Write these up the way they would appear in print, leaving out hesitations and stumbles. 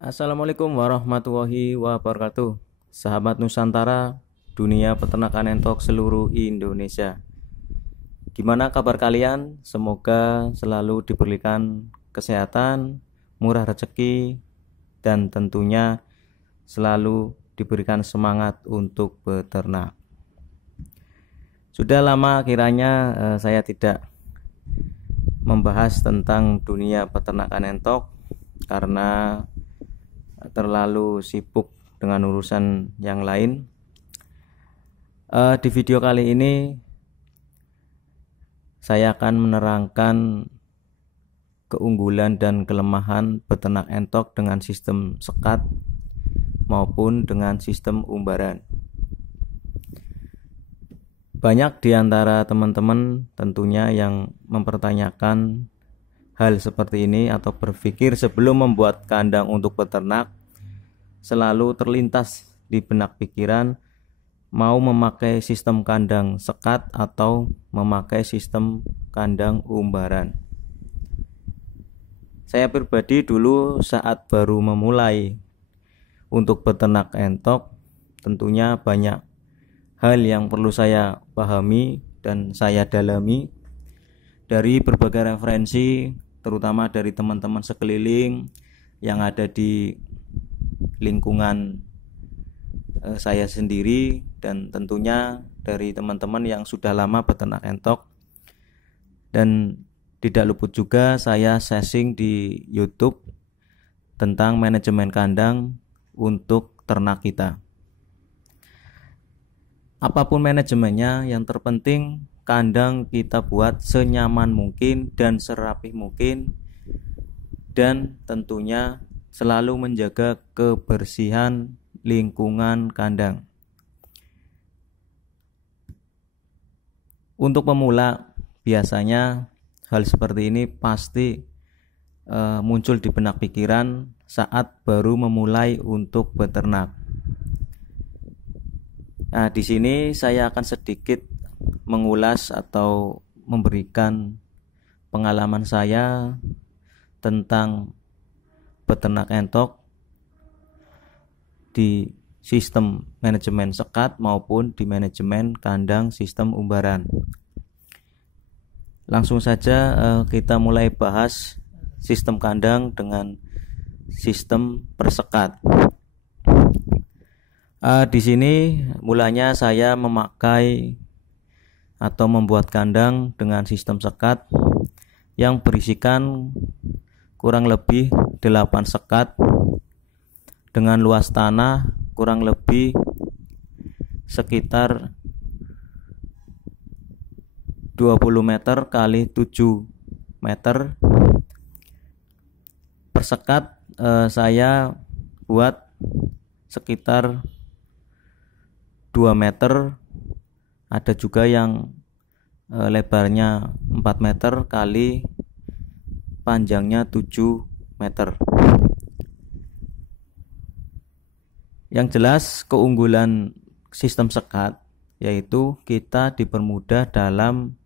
Assalamualaikum warahmatullahi wabarakatuh. Sahabat Nusantara, dunia peternakan entok seluruh Indonesia. Gimana kabar kalian? Semoga selalu diberikan kesehatan, murah rezeki, dan tentunya selalu diberikan semangat untuk beternak. Sudah lama kiranya saya tidak membahas tentang dunia peternakan entok karena terlalu sibuk dengan urusan yang lain. Di video kali ini saya akan menerangkan keunggulan dan kelemahan beternak entok dengan sistem sekat maupun dengan sistem umbaran. Banyak di antara teman-teman tentunya yang mempertanyakan hal seperti ini atau berpikir sebelum membuat kandang untuk beternak, selalu terlintas di benak pikiran mau memakai sistem kandang sekat atau memakai sistem kandang umbaran. Saya pribadi dulu saat baru memulai untuk beternak entok, tentunya banyak hal yang perlu saya pahami dan saya dalami dari berbagai referensi, terutama dari teman-teman sekeliling yang ada di lingkungan saya sendiri, dan tentunya dari teman-teman yang sudah lama beternak entok. Dan tidak luput juga saya searching di YouTube tentang manajemen kandang untuk ternak kita. Apapun manajemennya, yang terpenting kandang kita buat senyaman mungkin dan serapih mungkin, dan tentunya selalu menjaga kebersihan lingkungan kandang. Untuk pemula, biasanya hal seperti ini pasti muncul di benak pikiran saat baru memulai untuk beternak. Nah, di sini saya akan sedikit mengulas atau memberikan pengalaman saya tentang beternak entok di sistem manajemen sekat maupun di manajemen kandang sistem umbaran. Langsung saja kita mulai bahas sistem kandang dengan sistem persekat. Di sini mulanya saya memakai atau membuat kandang dengan sistem sekat yang berisikan kurang lebih 8 sekat dengan luas tanah kurang lebih sekitar 20 meter kali 7 meter. Per sekat saya buat sekitar 2 meter, ada juga yang lebarnya 4 meter kali panjangnya 7 meter. Yang jelas keunggulan sistem sekat yaitu kita dipermudah dalam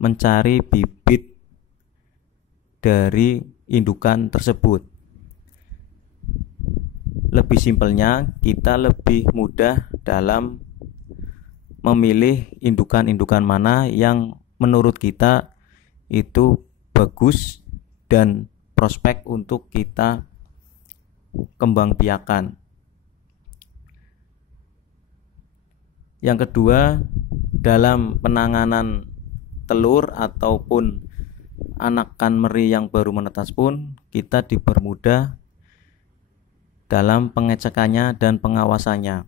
mencari bibit dari indukan tersebut. Lebih simpelnya, kita lebih mudah dalam memilih indukan-indukan mana yang menurut kita itu bagus dan prospek untuk kita kembang biakan. Yang kedua, dalam penanganan telur ataupun anakan meri yang baru menetas pun kita dipermudah dalam pengecekannya dan pengawasannya,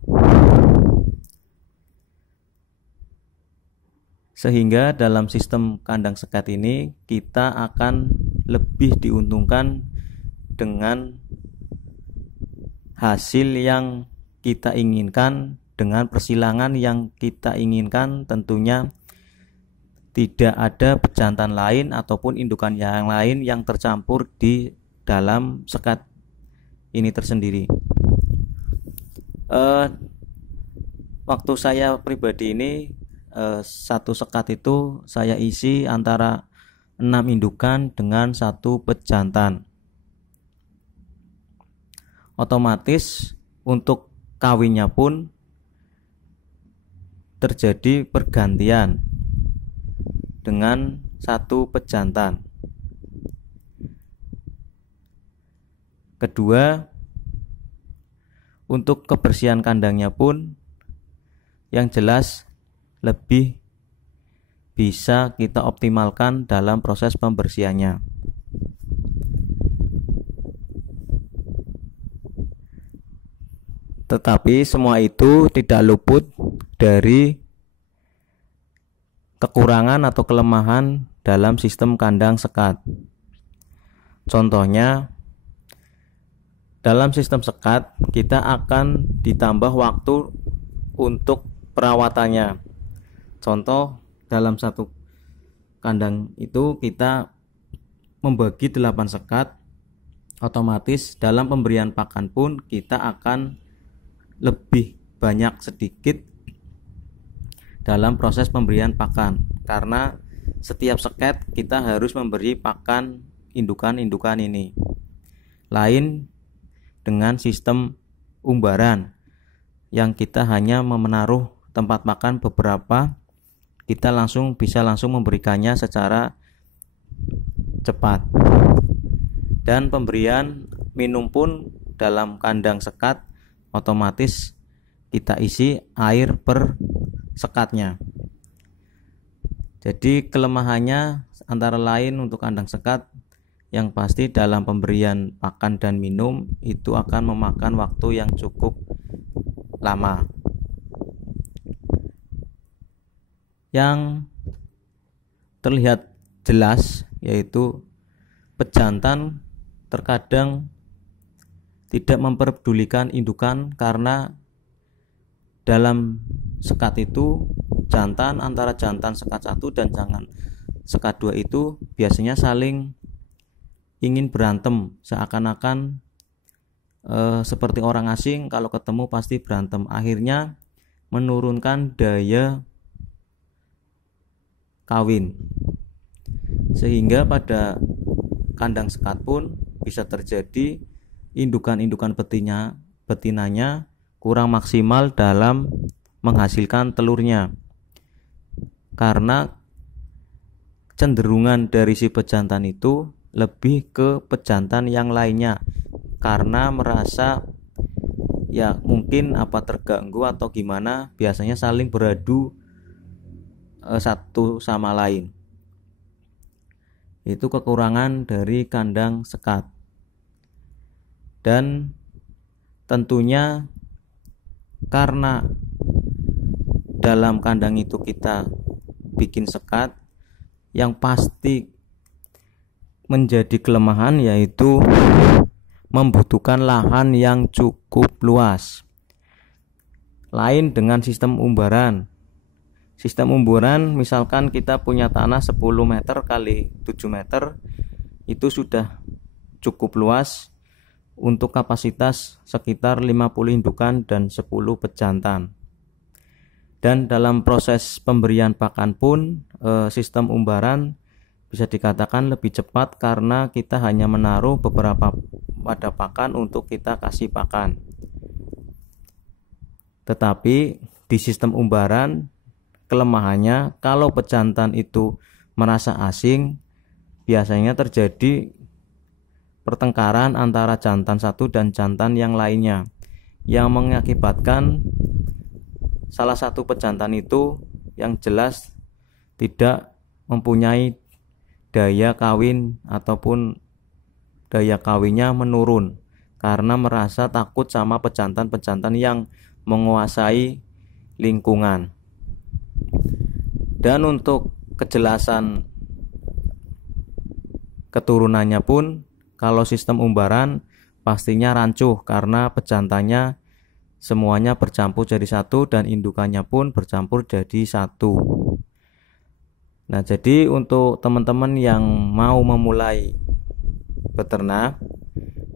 sehingga dalam sistem kandang sekat ini kita akan lebih diuntungkan dengan hasil yang kita inginkan, dengan persilangan yang kita inginkan. Tentunya tidak ada bejantan lain ataupun indukan yang lain yang tercampur di dalam sekat ini tersendiri. Waktu saya pribadi ini satu sekat itu saya isi antara 6 indukan dengan 1 pejantan. otomatis untuk kawinnya pun terjadi pergantian dengan satu pejantan. Kedua, untuk kebersihan kandangnya pun yang jelas lebih bisa kita optimalkan dalam proses pembersihannya. Tetapi semua itu tidak luput dari kekurangan atau kelemahan dalam sistem kandang sekat. Contohnya, dalam sistem sekat kita akan ditambah waktu untuk perawatannya. Contoh, dalam satu kandang itu kita membagi 8 sekat, otomatis dalam pemberian pakan pun kita akan lebih banyak sedikit dalam proses pemberian pakan, karena setiap sekat kita harus memberi pakan indukan-indukan ini. Lain dengan sistem umbaran yang kita hanya menaruh tempat makan beberapa, kita bisa langsung memberikannya secara cepat. Dan pemberian minum pun dalam kandang sekat otomatis kita isi air per sekatnya. Jadi kelemahannya antara lain untuk kandang sekat, yang pasti dalam pemberian pakan dan minum itu akan memakan waktu yang cukup lama. Yang terlihat jelas yaitu pejantan terkadang tidak memperdulikan indukan, karena dalam sekat itu antara jantan sekat 1 dan jantan sekat 2 itu biasanya saling ingin berantem, seakan-akan seperti orang asing, kalau ketemu pasti berantem. Akhirnya menurunkan daya kawin, sehingga pada kandang sekat pun bisa terjadi indukan-indukan betinanya kurang maksimal dalam menghasilkan telurnya, karena cenderungan dari si pejantan itu lebih ke pejantan yang lainnya, karena merasa ya mungkin apa terganggu atau gimana, biasanya saling beradu satu sama lain. Itu kekurangan dari kandang sekat. Dan tentunya karena dalam kandang itu kita bikin sekat, yang pasti menjadi kelemahan yaitu membutuhkan lahan yang cukup luas. Lain dengan sistem umbaran. Sistem umburan misalkan kita punya tanah 10 meter kali 7 meter, itu sudah cukup luas untuk kapasitas sekitar 50 indukan dan 10 pejantan. Dan dalam proses pemberian pakan pun sistem umbaran bisa dikatakan lebih cepat, karena kita hanya menaruh beberapa wadah pakan untuk kita kasih pakan. Tetapi di sistem umbaran kelemahannya, kalau pejantan itu merasa asing, biasanya terjadi pertengkaran antara jantan satu dan jantan yang lainnya, yang mengakibatkan salah satu pejantan itu yang jelas tidak mempunyai daya kawin ataupun daya kawinnya menurun, karena merasa takut sama pejantan-pejantan yang menguasai lingkungan. Dan untuk kejelasan keturunannya pun, kalau sistem umbaran pastinya rancuh, karena pejantannya semuanya bercampur jadi satu dan indukannya pun bercampur jadi satu. Nah, jadi untuk teman-teman yang mau memulai beternak,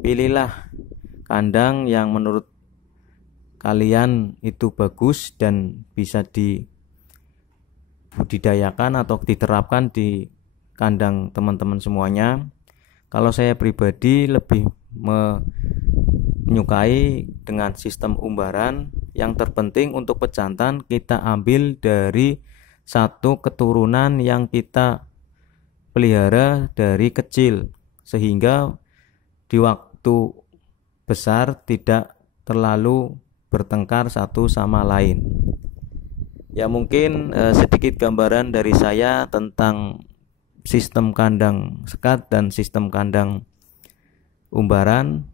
pilihlah kandang yang menurut kalian itu bagus dan bisa dibudidayakan atau diterapkan di kandang teman-teman semuanya. Kalau saya pribadi lebih menyukai dengan sistem umbaran. Yang terpenting untuk pejantan kita ambil dari satu keturunan yang kita pelihara dari kecil, sehingga di waktu besar tidak terlalu bertengkar satu sama lain. Ya, mungkin sedikit gambaran dari saya tentang sistem kandang sekat dan sistem kandang umbaran.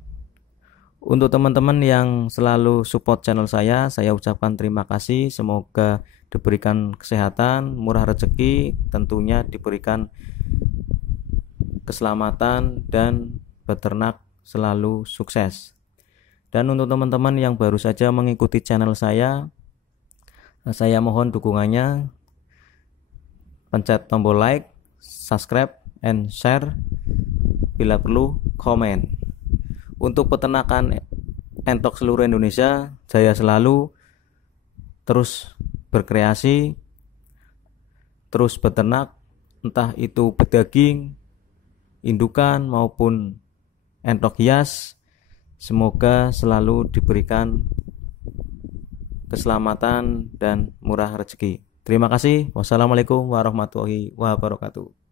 Untuk teman-teman yang selalu support channel saya ucapkan terima kasih. Semoga diberikan kesehatan, murah rezeki, tentunya diberikan keselamatan dan beternak selalu sukses. Dan untuk teman-teman yang baru saja mengikuti channel saya mohon dukungannya. Pencet tombol like, subscribe, and share. Bila perlu, komen. Untuk peternakan entok seluruh Indonesia, saya selalu terus berkreasi, terus beternak, entah itu pedaging, indukan maupun entok hias. Semoga selalu diberikan keselamatan dan murah rezeki. Terima kasih. Wassalamualaikum warahmatullahi wabarakatuh.